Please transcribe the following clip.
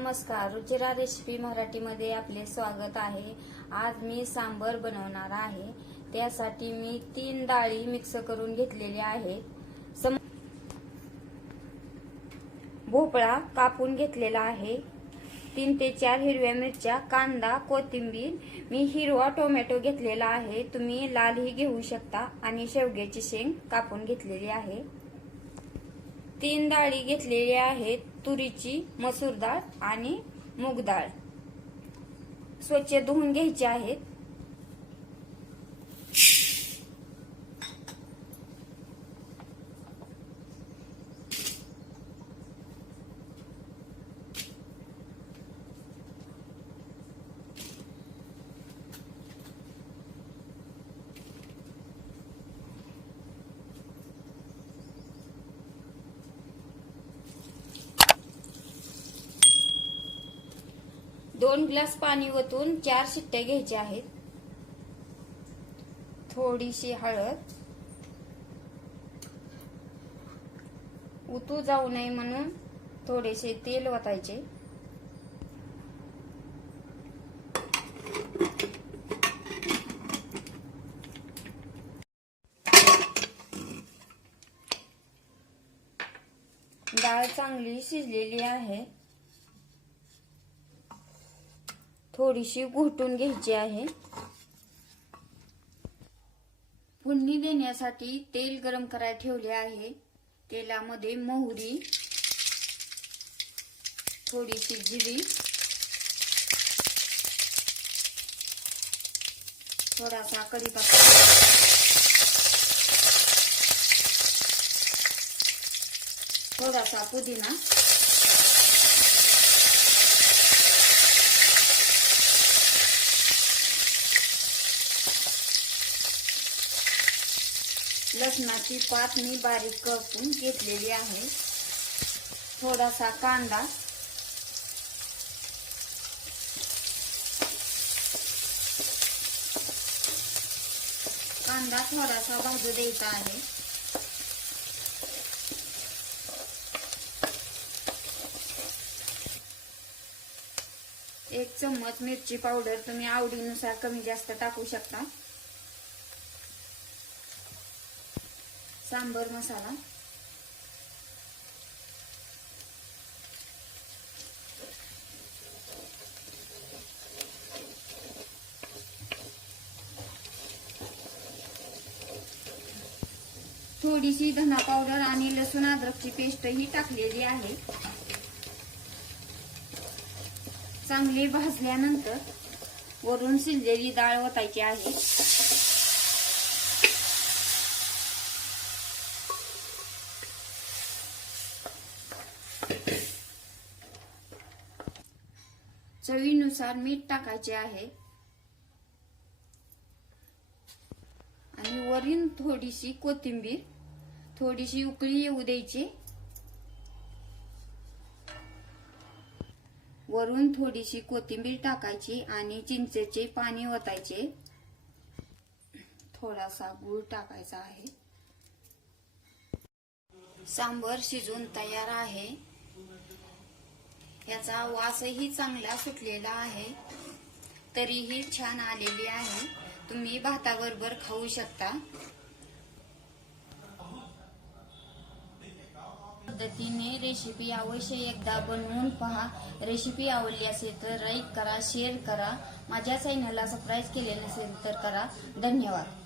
नमस्कार रुचिरा रेसिपी मराठीमध्ये आपले स्वागत आहे. आज मी सांबर बनवणार आहे. त्यासाठी मी तीन डाळी मिक्स करून घेतलेल्या आहेत. सम भोपळा कापून घेतलेला आहे. तीन ते चार हिरव्या मिरच्या कांदा कोथिंबीर मी हिरवा टोमॅटो घेतलेला आहे. तुम्ही लालही घेऊ शकता आणि शेवग्याची शेंग कापून घेतलेली आहे. तीन डाळी घेतलेल्या आहेत तुरीची मसूर डाळ आणि मूग डाळ. स्वच्छ धुवून घ्यायचे आहेत. दोन ग्लास पाणी ओतून चार शिट्ट्या घ्यायच्या आहेत. थोडीशी हळद. उतू जाऊ नये म्हणून थोडेसे तेल ओतायचे. डाळ चांगली शिजलेली आहे. थोडीशी घोटून घ्यायची आहे. फोडणी देण्यासाठी तेल गरम करायला ठेवले आहे. तेलामध्ये मोहरी थोडीशी जिरी थोडासा कढीपत्ता थोडासा पुदिना लसणाची पात मी बारीक करून घेतलेली आहे. थोडासा कांदा. कांदा थोडासा भाजू द्यायचा आहे. एक चम्मच मिरची पावडर तुम्ही आवडीनुसार कमी जास्त टाकू शकता. सांबर मसाला. थोडीशी धना पावडर आणि लसूण अद्रकची पेस्ट ही टाकलेली आहे. चांगले भाजल्यानंतर वरून शिजलेली डाळ ओतायची आहे. चवीनुसार मीठ टाकायचे आहे. आणि वरून थोडीशी कोथिंबीर थोडीशी उकळी येऊ द्यायची. वरून थोडीशी कोथिंबीर टाकायची आणि चिंचेचे पाणी ओतायचे. थोडासा गूळ टाकायचा आहे. सांबर शिजून तयार आहे. याचा वासही चांगला सुटलेला आहे. तरीही छान आलेली आहे. तुम्ही भाताबरोबर खाऊ शकता. पद्धतीने रेसिपी अवश्य एकदा बनवून पहा. रेसिपी आवडली असेल तर लाईक करा शेअर करा. माझ्या चॅनलला सबस्क्राईब केले नसेल तर करा. धन्यवाद.